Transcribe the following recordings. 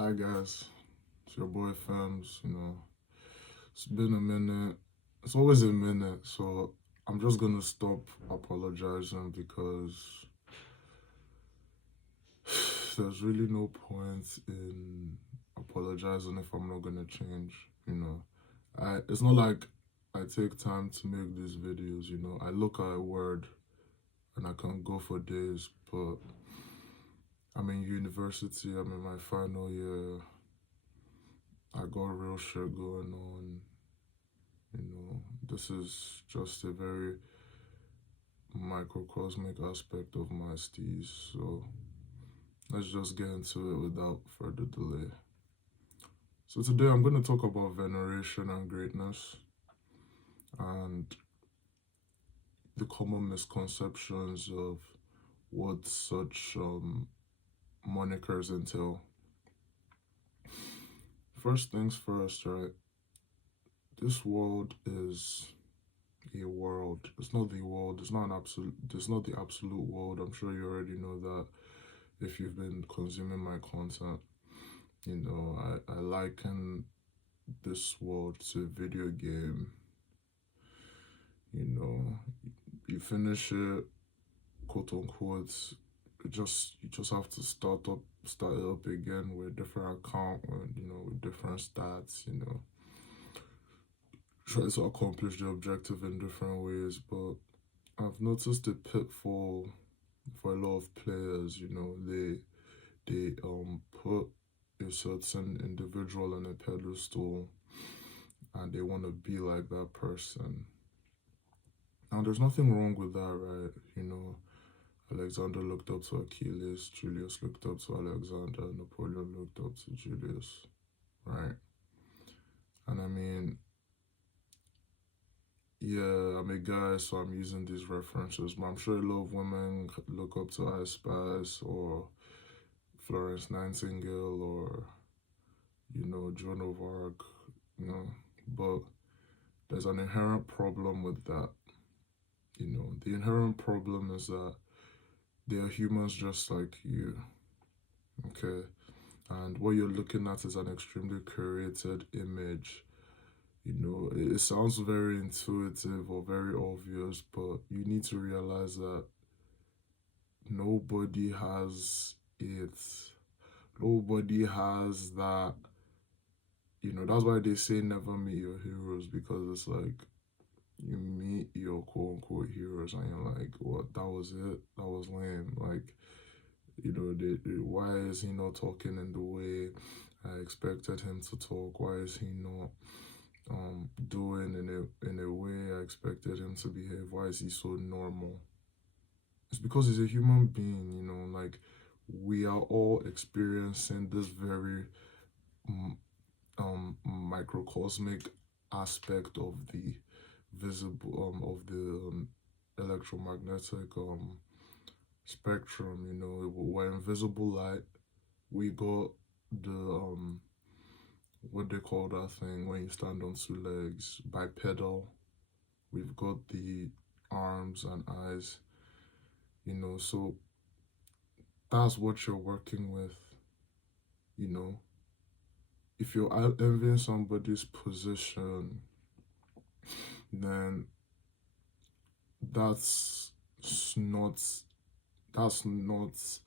Hi guys, it's your boy FEMZ. It's been a minute. It's always a minute, so I'm just gonna stop apologizing because there's really no point in apologizing if I'm not gonna change. It's not like I take time to make these videos. I look at a word and I can go for days, but I'm in university. I'm in my final year. I got real shit going on. This is just a very microcosmic aspect of my steez. So let's just get into it without further delay. So today I'm going to talk about veneration and greatness and the common misconceptions of what such monikers entail. First things first, right? This world is a world. It's not the world. It's not an absolute. It's not the absolute world. I'm sure you already know that if you've been consuming my content. I liken this world to a video game. You finish it, quote unquote. You just have to start it up again with a different account, with different stats. Try to accomplish the objective in different ways, but I've noticed a pitfall for a lot of players. They put a certain individual on a pedestal and they want to be like that person. Now there's nothing wrong with that, right? Alexander looked up to Achilles, Julius looked up to Alexander, Napoleon looked up to Julius, right? And I mean, yeah, I'm a guy, so I'm using these references, but I'm sure a lot of women look up to Ice Spice or Florence Nightingale or, Joan of Arc, but there's an inherent problem with that. The inherent problem is that they are humans just like you, okay? And what you're looking at is an extremely curated image. It sounds very intuitive or very obvious, but you need to realize that nobody has it. Nobody has that. That's why they say never meet your heroes, because it's like you meet your quote unquote heroes and you're like, what, that was it? That was lame. Like, why is he not talking in the way I expected him to talk? Why is he not doing in a way I expected him to behave? Why is he so normal? It's because he's a human being, like we are all experiencing this very microcosmic aspect of the visible of the electromagnetic spectrum. We're invisible light. We got the what they call that thing when you stand on two legs, bipedal. We've got the arms and eyes, so that's what you're working with. If you're envying somebody's position, then that's not that's not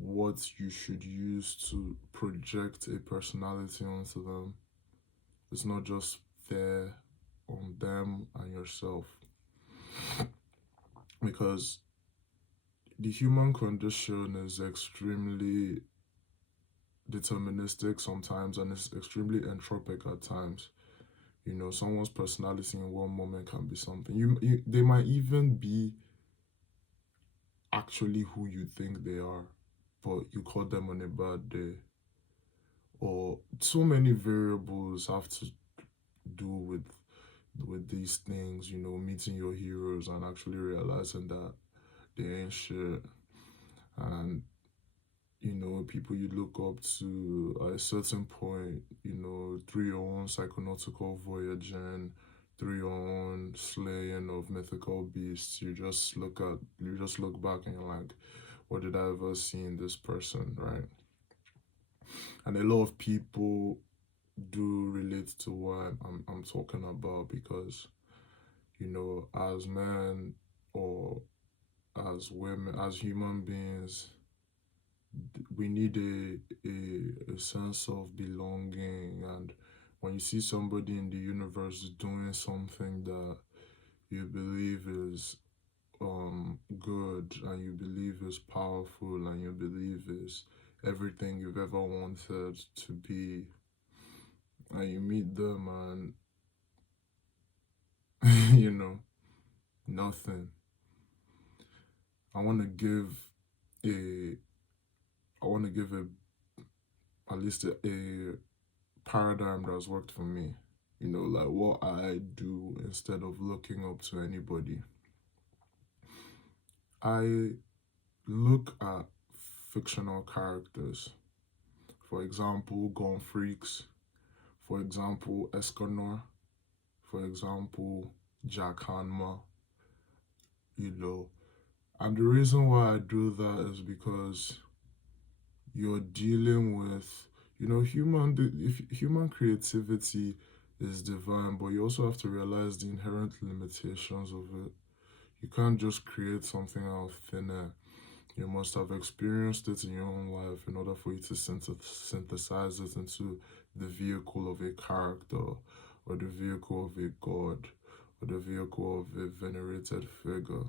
what you should use to project a personality onto them. It's not just fair on them and yourself, because the human condition is extremely deterministic sometimes and it's extremely entropic at times. Someone's personality in one moment can be something. They might even be actually who you think they are, but you caught them on a bad day. Or so many variables have to do with these things, meeting your heroes and actually realizing that they ain't shit. And people you look up to at a certain point, through your own psychonautical voyaging, through your own slaying of mythical beasts, you just look back and you're like, what did I ever see in this person, right? And a lot of people do relate to what I'm talking about because, as men or as women, as human beings, we need a sense of belonging. And when you see somebody in the universe doing something that you believe is good, and you believe is powerful, and you believe is everything you've ever wanted to be, and you meet them and nothing. I want to give a I want to give a at least a paradigm that's worked for me. Like what I do instead of looking up to anybody. I look at fictional characters. For example, Gone Freaks. For example, Escanor. For example, Jack Hanma. You know, and the reason why I do that is because you're dealing with, if human creativity is divine, but you also have to realize the inherent limitations of it. You can't just create something out of thin air. You must have experienced it in your own life in order for you to synthesize it into the vehicle of a character, or the vehicle of a god, or the vehicle of a venerated figure,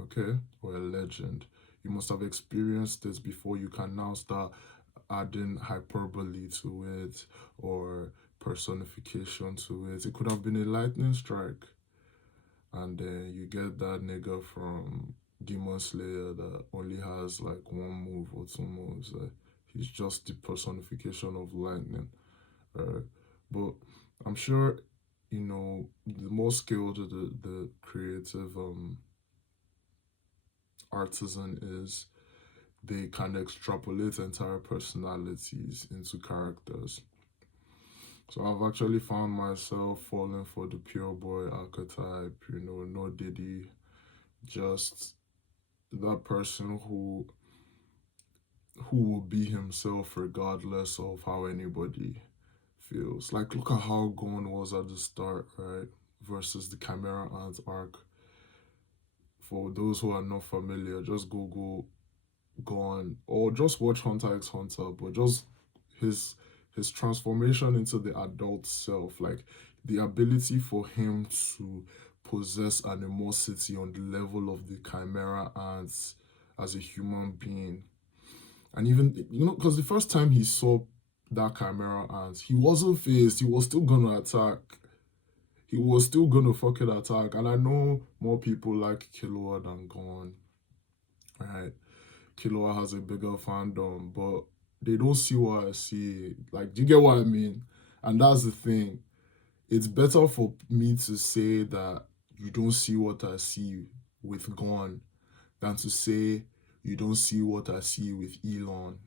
okay, or a legend. You must have experienced this before you can now start adding hyperbole to it or personification to it. It could have been a lightning strike, and then you get that nigga from Demon Slayer that only has like one move or two moves. He's just the personification of lightning, right? But I'm sure, the more skilled the creative artisan is, they can extrapolate entire personalities into characters. So I've actually found myself falling for the pure boy archetype, no diddy, just that person who will be himself regardless of how anybody feels. Like look at how Gon was at the start, right? Versus the Chimera Ant arc. For those who are not familiar, just Google Gon or just watch Hunter x Hunter, but just his his transformation into the adult self, like the ability for him to possess animosity on the level of the Chimera Ants as a human being. And even, because the first time he saw that Chimera Ant, he wasn't phased, he was still gonna attack. He was still gonna fucking attack. And I know more people like Killua than Gon, right? Killua has a bigger fandom, but they don't see what I see. Like, do you get what I mean? And that's the thing. It's better for me to say that you don't see what I see with Gon than to say you don't see what I see with Elon.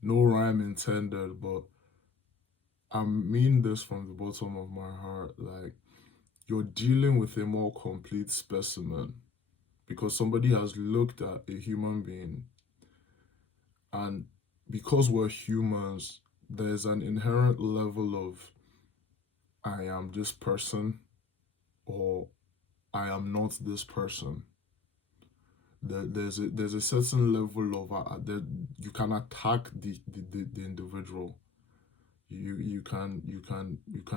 No rhyme intended, but I mean this from the bottom of my heart. Like, you're dealing with a more complete specimen because somebody has looked at a human being, and because we're humans, there's an inherent level of I am this person or I am not this person. There's a certain level of that you can attack the individual. You can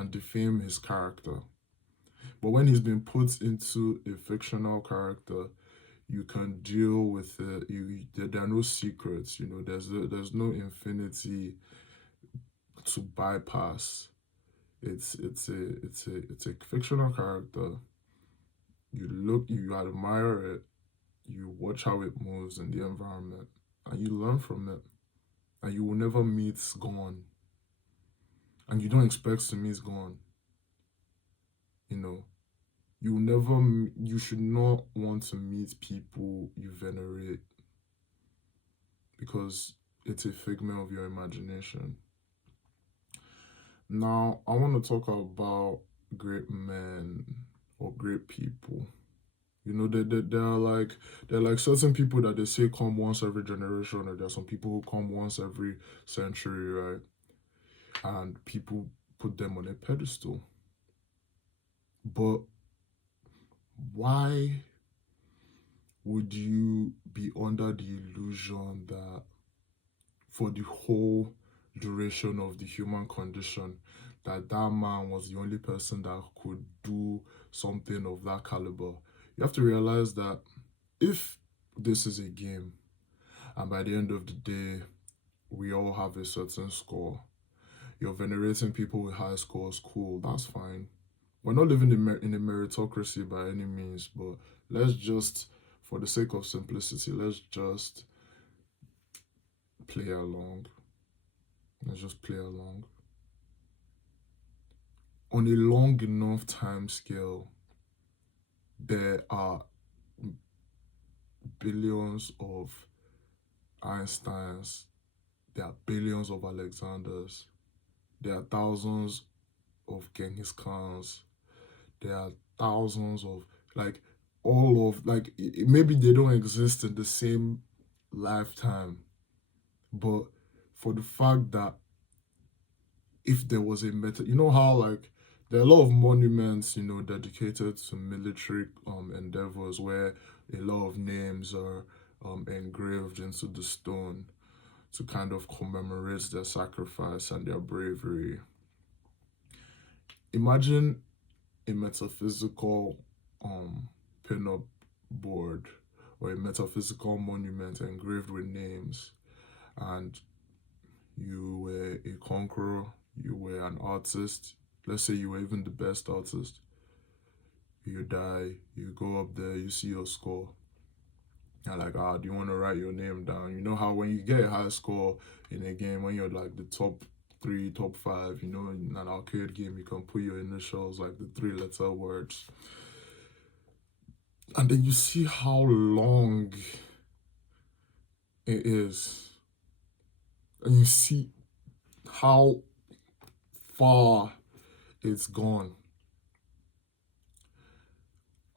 defame his character. But when he's been put into a fictional character, you can deal with it. There are no secrets. There's no infinity to bypass. It's a fictional character. You admire it, you watch how it moves in the environment, and you learn from it. And you will never meet Gon, and you don't expect to meet Gon. You know, you should not want to meet people you venerate because it's a figment of your imagination. Now, I want to talk about great men or great people. You know, there are like certain people that they say come once every generation, or there are some people who come once every century, right? And people put them on a pedestal. But why would you be under the illusion that for the whole duration of the human condition, that that man was the only person that could do something of that caliber? You have to realize that if this is a game, and by the end of the day, we all have a certain score. You're venerating people with high scores, cool, that's fine. We're not living in a meritocracy by any means, but let's just, for the sake of simplicity, let's just play along. Let's just play along. On a long enough time scale, there are billions of Einsteins, there are billions of Alexanders, there are thousands of Genghis Khans, there are thousands of, like, all of, like, maybe they don't exist in the same lifetime, but for the fact that if there was a meta, you know how, like, there are a lot of monuments, you know, dedicated to military endeavors, where a lot of names are engraved into the stone to kind of commemorate their sacrifice and their bravery. Imagine a metaphysical pin-up board, or a metaphysical monument engraved with names, and you were a conqueror, you were an artist. Let's say you were even the best artist. You die, you go up there, you see your score. You're like, do you want to write your name down? You know how when you get a high score in a game, when you're like the top three, top five, you know, in an arcade game, you can put your initials, like the three-letter words. And then you see how long it is. And you see how far it's gone.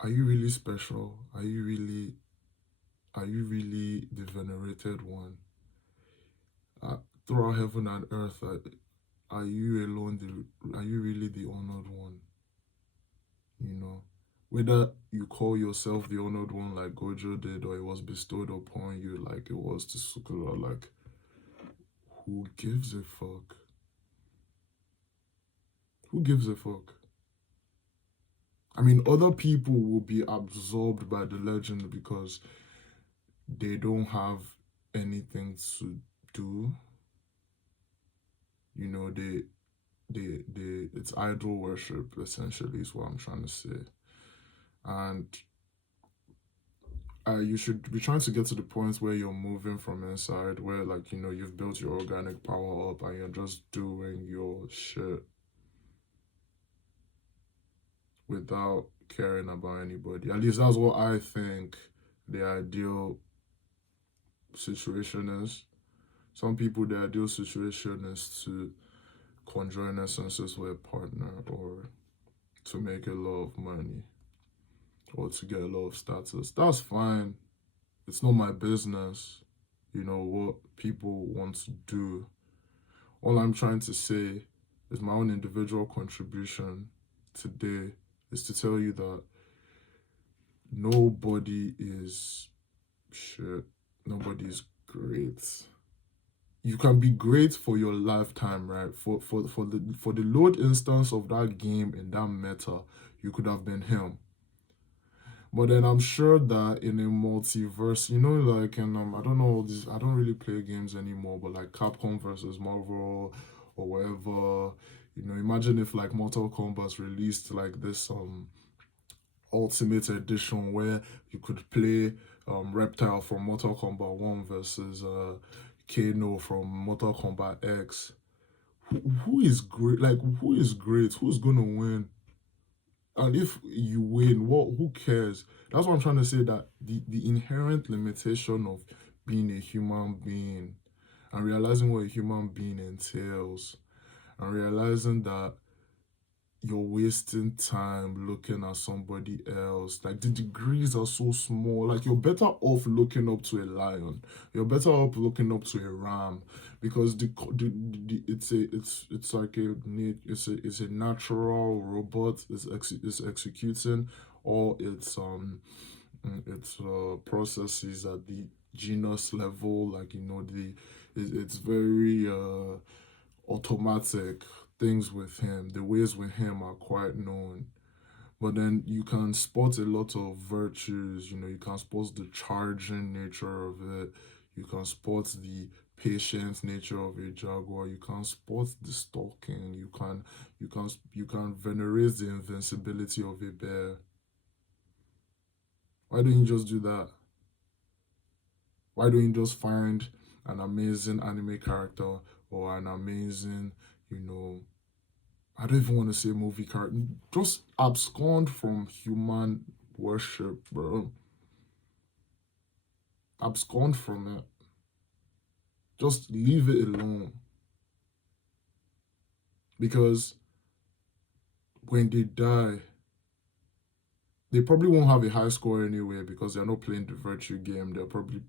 Are you really special? Are you really the venerated one? Throughout heaven and earth, are you alone are you really the honored one? You know? Whether you call yourself the honored one like Gojo did, or it was bestowed upon you like it was to Sukura, like, who gives a fuck? Who gives a fuck? I mean, other people will be absorbed by the legend because they don't have anything to do. You know, it's idol worship, essentially, is what I'm trying to say. And you should be trying to get to the point where you're moving from inside, where, like, you know, you've built your organic power up and you're just doing your shit without caring about anybody. At least that's what I think the ideal situation is. Some people, the ideal situation is to conjoin essences with a partner, or to make a lot of money, or to get a lot of status. That's fine. It's not my business, you know, what people want to do. All I'm trying to say is my own individual contribution today is to tell you that nobody is shit. Nobody is great. You can be great for your lifetime, right? For the load instance of that game in that meta, you could have been him. But then I'm sure that in a multiverse, you know, like, in I don't know, this, I don't really play games anymore, but like Capcom versus Marvel or whatever, you know, imagine if like Mortal Kombat released like this Ultimate Edition, where you could play Reptile from Mortal Kombat 1 versus Kano from Mortal Kombat X. Who is great? Like, who is great? Who's gonna win? And if you win, what? Who cares? That's what I'm trying to say. That the inherent limitation of being a human being, and realizing what a human being entails, and realizing that you're wasting time looking at somebody else. Like the degrees are so small. Like you're better off looking up to a lion. You're better off looking up to a ram, because it's like it's a natural robot is executing all its processes at the genus level. Like it's very automatic. Things with him, the ways with him are quite known. But then you can spot a lot of virtues. You can spot the charging nature of it. You can spot the patient nature of a jaguar. You can spot the stalking. You can venerate the invincibility of a bear. Why don't you just do that? Why don't you just find an amazing anime character, or an amazing, I don't even want to say movie character. Just abscond from human worship, bro. Abscond from it. Just leave it alone. Because when they die, they probably won't have a high score anyway, because they're not playing the virtue game. They're probably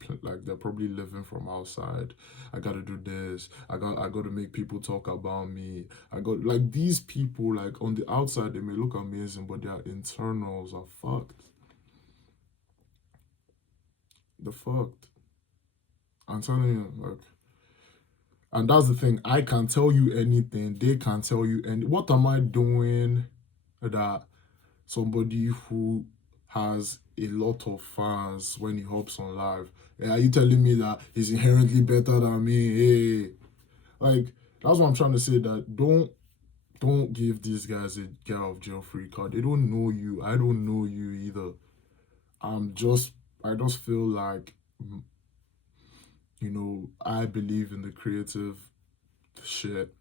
they're probably living from outside. I gotta do this. I got to make people talk about me. I got, like, these people, like, on the outside they may look amazing, but their internals are fucked. They're fucked. I'm telling you, like, and that's the thing. I can't tell you anything. They can't tell you any. What am I doing that somebody who has a lot of fans, when he hops on live, are you telling me that he's inherently better than me? Hey, like, that's what I'm trying to say. That don't give these guys a get out of jail free card. They don't know you. I don't know you either. I'm just I just feel like, I believe in the creative shit.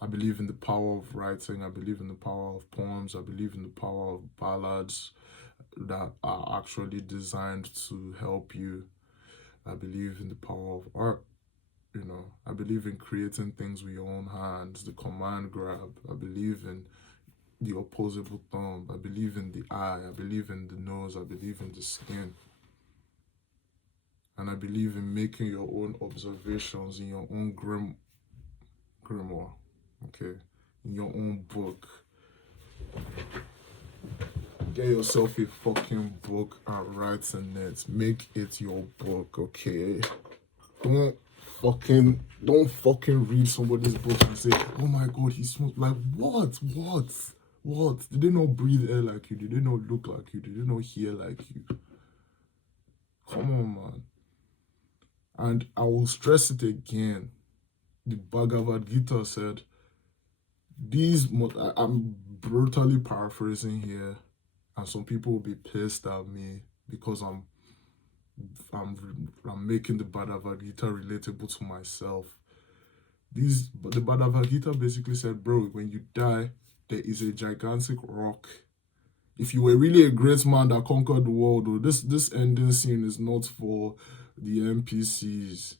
I believe in the power of writing. I believe in the power of poems. I believe in the power of ballads that are actually designed to help you. I believe in the power of art. I believe in creating things with your own hands, the command grab. I believe in the opposable thumb. I believe in the eye. I believe in the nose. I believe in the skin. And I believe in making your own observations in your own grimoire, okay? In your own book. Get yourself a fucking book and write in it. Make it your book, okay? Don't fucking read somebody's book and say, oh my god, he's smooth. Like, what? Did they not breathe air like you? Did they not look like you? Did they not hear like you? Come on, man. And I will stress it again. The Bhagavad Gita said, I'm brutally paraphrasing here, and some people will be pissed at me because I'm making the Bhagavad Gita relatable to myself. But the Bhagavad Gita basically said, bro, when you die, there is a gigantic rock. If you were really a great man that conquered the world, though, this ending scene is not for the NPCs.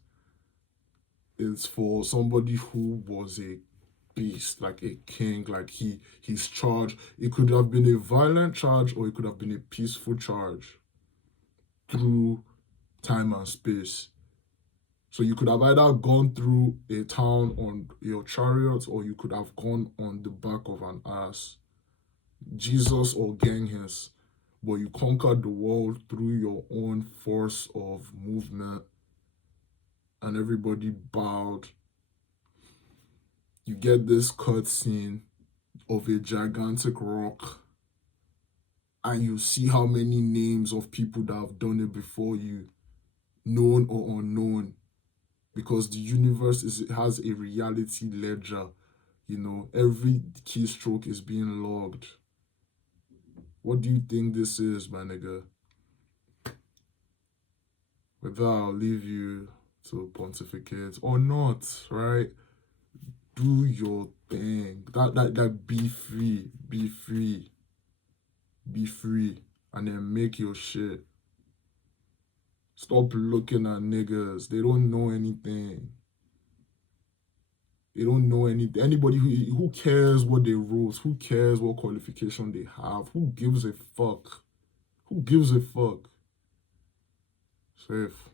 It's for somebody who was a beast, like a king, like his charge. It could have been a violent charge, or it could have been a peaceful charge through time and space. So you could have either gone through a town on your chariot, or you could have gone on the back of an ass. Jesus or Genghis. But you conquered the world through your own force of movement, and everybody bowed. You get this cutscene of a gigantic rock, and you see how many names of people that have done it before you, known or unknown, because the universe has a reality ledger. Every keystroke is being logged. What do you think this is, my nigga? With that, I'll leave you to pontificate or not, right? Do your thing. That be free, be free, and then make your shit. Stop looking at niggas. They don't know anything. They don't know anything. Anybody who cares what they wrote, who cares what qualification they have, who gives a fuck? Who gives a fuck? Safe.